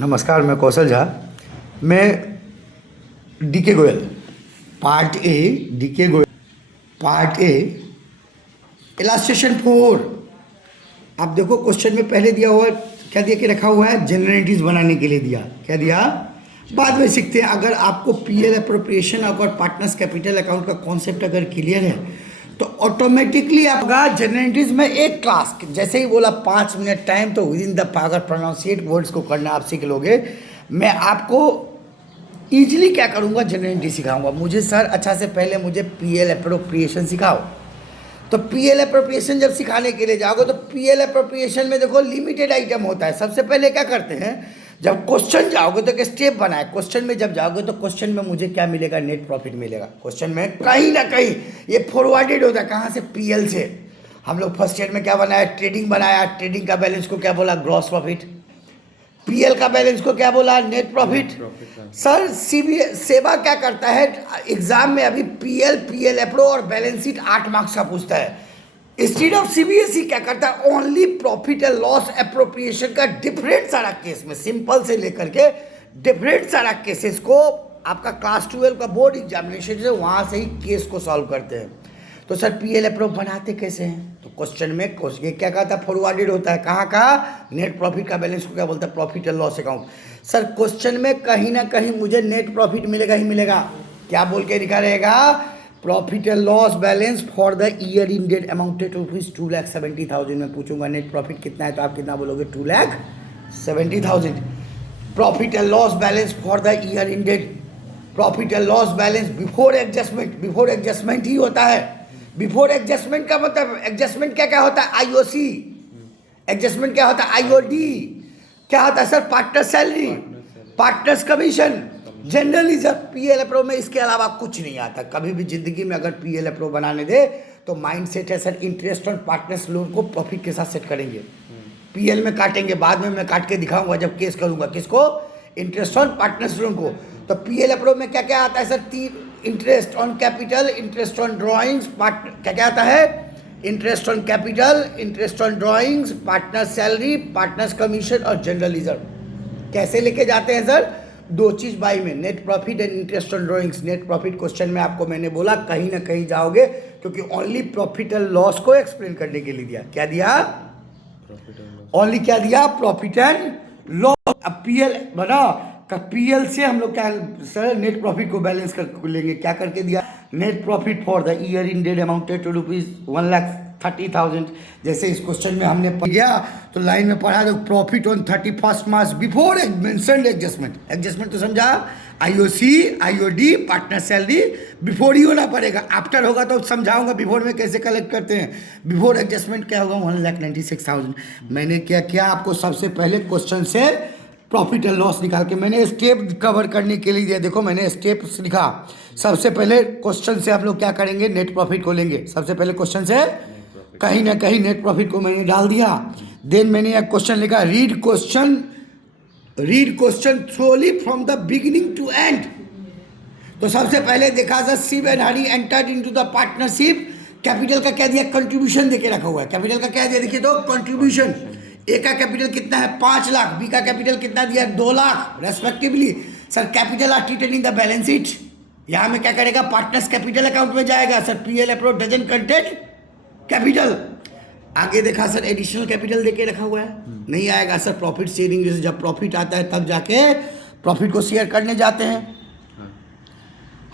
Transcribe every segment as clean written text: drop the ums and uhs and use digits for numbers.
नमस्कार, मैं कौशल झा। मैं D K Goyal part A D K Goyal part A illustration 4। आप देखो क्वेश्चन में पहले दिया हुआ क्या दिया के रखा हुआ है, जनरलिटीज बनाने के लिए दिया। क्या दिया बाद में सीखते हैं। अगर आपको पीएल अप्रोप्रिएशन और पार्टनर्स कैपिटल अकाउंट का कॉन्सेप्ट अगर क्लियर है तो ऑटोमेटिकली आपका जनरलिटीज में एक क्लास जैसे ही बोला 5 मिनट टाइम तो विद इन द अगर प्रोनाउंसिएट वर्ड्स को करना आप सीख लोगे। मैं आपको ईजिली क्या करूँगा, जनरलिटी सिखाऊंगा। मुझे सर अच्छा से पहले मुझे पीएल अप्रोप्रिएशन सिखाओ। तो पीएल अप्रोप्रिएशन जब सिखाने के लिए जाओगे तो पीएल अप्रोप्रिएशन में देखो लिमिटेड आइटम होता है। सबसे पहले क्या करते हैं, जब क्वेश्चन जाओगे तो एक स्टेप बनाए। क्वेश्चन में जब जाओगे तो क्वेश्चन में मुझे क्या मिलेगा, नेट प्रॉफिट मिलेगा। क्वेश्चन में कहीं ना कहीं ये फॉरवर्डेड होता है, कहाँ से, पीएल से। हम लोग फर्स्ट ईयर में क्या बनाया, ट्रेडिंग बनाया। ट्रेडिंग का बैलेंस को क्या बोला, ग्रॉस प्रॉफिट। पीएल का बैलेंस को क्या बोला, नेट प्रॉफिट। सर सेवा क्या करता है एग्जाम में, अभी पीएल अप्रो और बैलेंस शीट 8 मार्क्स का पूछता है। इंस्टीड ऑफ सीबीएसई क्या करता है, only profit and loss appropriation का डिफरेंट सारा केस में, सिंपल से लेकर के डिफरेंट सारा केसेस को आपका क्लास 12 का बोर्ड एग्जामिनेशन से वहाँ से ही केस को सॉल्व करते हैं। तो सर पीएल अप्रो बनाते कैसे हैं, तो क्वेश्चन में ये क्या कहता है, फॉरवर्डेड होता है। कहाँ कहाँ, नेट प्रॉफिट का बैलेंस को क्या बोलता है, profit and loss account. Sir question में कहीं ना कहीं मुझे नेट प्रॉफिट मिलेगा ही मिलेगा। क्या बोल के लिखा रहेगा, profit and loss balance for the year in date amounted to rupees 2,70,000। मैं पूछूंगा नेट प्रॉफिट कितना है तो आप कितना बोलोगे, 2,70,000। Profit and loss balance for the year in date, profit and loss balance before adjustment. Before adjustment ही होता है। बिफोर एडजस्टमेंट का मतलब, एडजस्टमेंट क्या क्या होता है, आईओसी। एडजस्टमेंट क्या होता है, आईओडी। क्या होता है sir, partner salary, partners commission, general reserve. PL appro में इसके अलावा कुछ नहीं आता। कभी भी जिंदगी में अगर पीएल अप्रो बनाने दे तो माइंड सेट है sir, interest on partners loan को प्रॉफिट के साथ सेट करेंगे। पीएल में काटेंगे, बाद में मैं काट के दिखाऊंगा जब केस करूंगा। किसको, इंटरेस्ट ऑन पार्टनर्स लोन को। तो पीएल अप्रो में क्या क्या आता है sir, 3, interest on capital, interest on drawings, क्या क्या आता है, interest on capital, interest on drawings, partner salary, partners commission और जनरल रिजर्व। कैसे लेके जाते हैं सर, 2 चीज बाई में, net profit and interest on drawings. Net profit question में आपको मैंने बोला कहीं ना कहीं जाओगे, क्योंकि ओनली प्रॉफिट एंड लॉस को एक्सप्लेन करने के लिए दिया। क्या दिया, ओनली क्या दिया, प्रॉफिट एंड लॉस। अब पीएल बना का, पीएल से हम लोग क्या सर, नेट प्रॉफिट को बैलेंस कर लेंगे। क्या करके दिया, net profit for the year in date amounted to rupees 1,30,000। जैसे इस क्वेश्चन में हमने गया तो लाइन में पढ़ा दो, profit on 31 March before mentioned adjustment. Adjustment तो समझा, IOC, IOD, partner salary. Before he होना पड़ेगा, आफ्टर होगा तो समझाऊंगा बिफोर में कैसे कलेक्ट करते हैं। बिफोर एडजस्टमेंट क्या होगा, 1,96,000। मैंने क्या किया, आपको सबसे पहले क्वेश्चन से प्रॉफिट एंड लॉस निकाल के मैंने स्टेप कवर करने के लिए दिया। देखो मैंने स्टेप्स लिखा। सबसे पहले क्वेश्चन से आप लोग क्या करेंगे, नेट प्रॉफिट को लेंगे। सबसे पहले क्वेश्चन से कहीं ना कहीं नेट प्रॉफिट को मैंने डाल दिया। देन मैंने एक क्वेश्चन लिखा, read question thoroughly from the beginning to end. तो सबसे पहले देखा sir, Shiv and Hari entered into the partnership. Capital का क्या दिया, कंट्रीब्यूशन देके रखा हुआ है। कैपिटल का क्या दिया, देखिए तो कंट्रीब्यूशन। ए का कैपिटल कितना है, 5 लाख। बी का कैपिटल कितना दिया, 2 lakh respectively. Sir capital are treated in the balance sheet. यहाँ में क्या करेगा, पार्टनर्स कैपिटल अकाउंट में जाएगा। Sir PL appro doesn't contain capital. आगे देखा सर, एडिशनल कैपिटल देके रखा हुआ है, नहीं आएगा सर। प्रॉफिट शेयरिंग, जैसे जब प्रॉफिट आता है तब जाके प्रॉफिट को शेयर करने जाते हैं।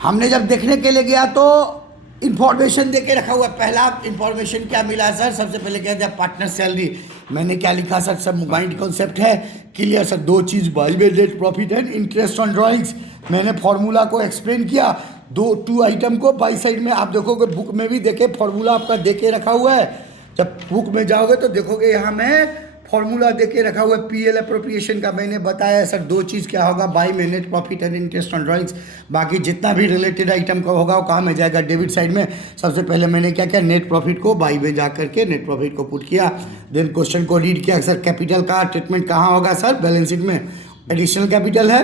हमने जब देखने के लिए गया तो इंफॉर्मेशन देके रखा हुआ है। पहला इंफॉर्मेशन क्या मिला सर, सबसे पहले क्या था, पार्टनर सैलरी। मैंने क्या लिखा सर, सब माइंड कॉन्सेप्ट है क्लियर सर। 2 चीज़ बाई में, net profit and interest on drawings. मैंने फॉर्मूला को एक्सप्लेन किया, 2 आइटम को बाई साइड में। आप देखोगे बुक में भी देखे, फॉर्मूला आपका देके रखा हुआ है। जब बुक में जाओगे तो देखोगे यहाँ में फॉर्मूला देके रखा हुआ है पीएल अप्रोप्रिएशन का। मैंने बताया सर 2 चीज़ क्या होगा, बाई में net profit and interest on drawings. बाकी जितना भी रिलेटेड आइटम का होगा वो कहाँ में जाएगा, डेबिट साइड में। सबसे पहले मैंने क्या किया, नेट प्रॉफिट को बाई में जा करके नेट प्रॉफिट को पुट किया। देन क्वेश्चन को रीड किया। सर कैपिटल का ट्रीटमेंट कहाँ होगा सर, बैलेंस शीट में। एडिशनल कैपिटल है,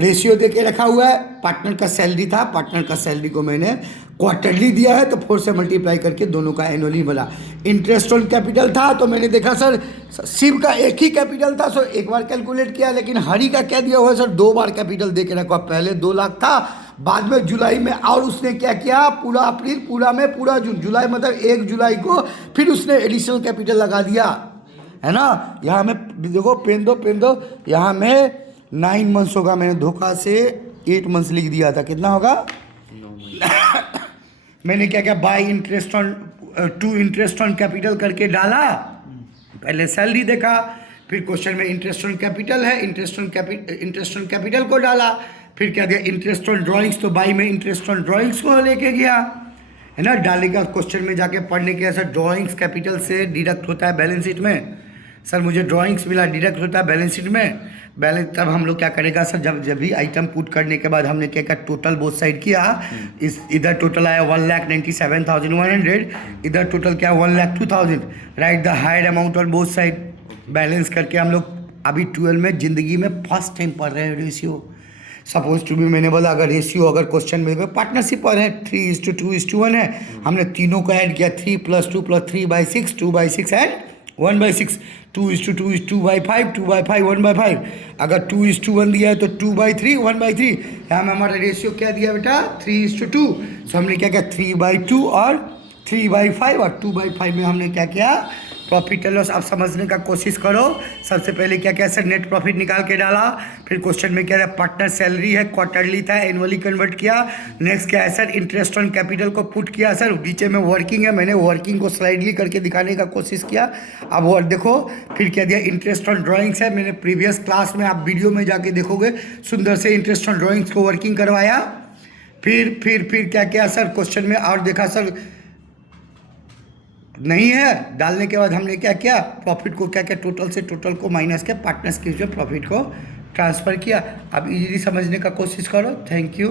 रेशियो देके रखा हुआ है। पार्टनर का सैलरी था, पार्टनर का सैलरी को मैंने क्वार्टरली दिया है तो 4 से मल्टीप्लाई करके दोनों का एनुअली बना। इंटरेस्ट ऑन कैपिटल था तो मैंने देखा सर शिव का एक ही कैपिटल था, सो एक बार कैलकुलेट किया, लेकिन हरि का क्या दिया हुआ है सर 2 बार कैपिटल दे के रखा। पहले 2 लाख था, बाद में जुलाई में, और उसने क्या किया पूरा अप्रैल, पूरा में पूरा जून, जुलाई मतलब 1 जुलाई को फिर उसने एडिशनल कैपिटल लगा दिया, है ना। यहाँ में देखो पेन दो, यहाँ में 9 मंथ्स होगा, मैंने धोखा से 8 मंथ्स लिख दिया था, कितना होगा 9 मैंने क्या क्या by interest on to interest on capital करके डाला, पहले सैलरी देखा, फिर क्वेश्चन में इंटरेस्ट ऑन कैपिटल है, इंटरेस्ट ऑन कैपिटल को डाला, फिर क्या दिया इंटरेस्ट ऑन ड्राइंग्स, तो बाई में इंटरेस्ट ऑन ड्राइंग्स को लेके गया, है ना। डालेगा क्वेश्चन में जाके पढ़ने के, सर ड्राइंग्स कैपिटल से डिडक्ट होता है बैलेंस शीट में, सर मुझे ड्राइंग्स मिला डिडक्ट होता है बैलेंस शीट में, बैलेंस तब हम लोग क्या करेगा सर, जब भी आइटम पुट करने के बाद हमने क्या टोटल बोथ साइड किया, इधर टोटल आया 1,97,100, इधर टोटल क्या 1,02,000, write the higher amount on both side, balance करके हम लोग अभी 12 में ज़िंदगी में फर्स्ट टाइम पढ़ रहे हैं रेशियो। सपोज टू भी मैंने बोला अगर रेशियो अगर क्वेश्चन में पार्टनरशिप पर है 3:2:1 है, हमने तीनों को ऐड किया 3 + 2 + 3/6, 2/6 एंड 1/6, 2:2 is 2/5, 2/5 1/5, अगर 2:1 दिया है तो 2/3 1/3, यहाँ में हमारा रेशियो क्या दिया बेटा 3:2, सो हमने क्या किया 3/2 और 3/5 और 2/5 में हमने क्या किया प्रॉफिट एंड लॉस। आप समझने का कोशिश करो, सबसे पहले क्या क्या सर नेट प्रॉफिट निकाल के डाला, फिर क्वेश्चन में क्या है पार्टनर सैलरी है, क्वार्टरली था, एनुअली कन्वर्ट किया, नेक्स्ट क्या है सर इंटरेस्ट ऑन कैपिटल को पुट किया, सर नीचे में वर्किंग है, मैंने वर्किंग को स्लाइडली करके दिखाने का कोशिश किया, अब वो देखो, फिर क्या दिया इंटरेस्ट ऑन ड्राइंग्स है, मैंने प्रीवियस क्लास में आप वीडियो में जाके देखोगे सुंदर से इंटरेस्ट ऑन ड्राइंग्स को वर्किंग करवाया, फिर क्या क्या सर क्वेश्चन में और देखा सर नहीं है, डालने के बाद हमने क्या किया प्रॉफिट को क्या क्या टोटल से टोटल को माइनस के पार्टनर्स के जो प्रॉफिट को ट्रांसफ़र किया। अब इजीली समझने का कोशिश करो। Thank you.